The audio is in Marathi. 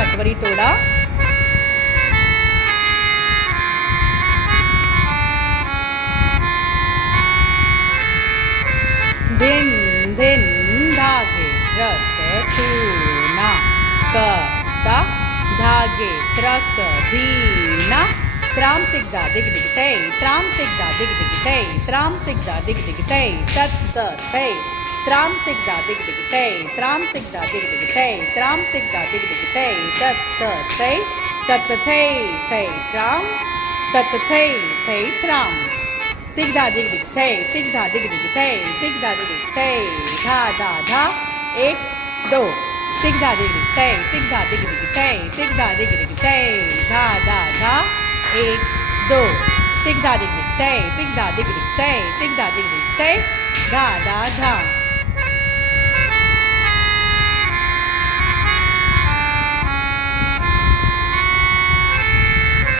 नटवरी तोडा. धिन धिन धागे ट्रक थूना. कता धागे ट्रक धीना. त्राम तिगदा दिग दिग तै. त्राम तिगदा दिग दिग तै. त्राम तिगदा दिग दिग तै. तत तै. त्राम तिगदा दिग दिग तै. त्राम तिगदा दिग दिग तै. त्राम तिगदा दिग दिग तै. तत तै. तत थै थै त्राम. तत थै थै त्राम. तिगदा दिग दिग तै. तिगदा दिग दिग तै. तिगदा दिग दिग तै. धा धा धा. एक दो. तिगदा दिग दिग तै. तिगदा दिग दिग तै. तिगदा दिग दिग तै. धा धा धा. एक दो. तिगदा दिग दिग तै. तिगदा दिग दिग तै. तिगदा दिग दिग तै. धा धा धा.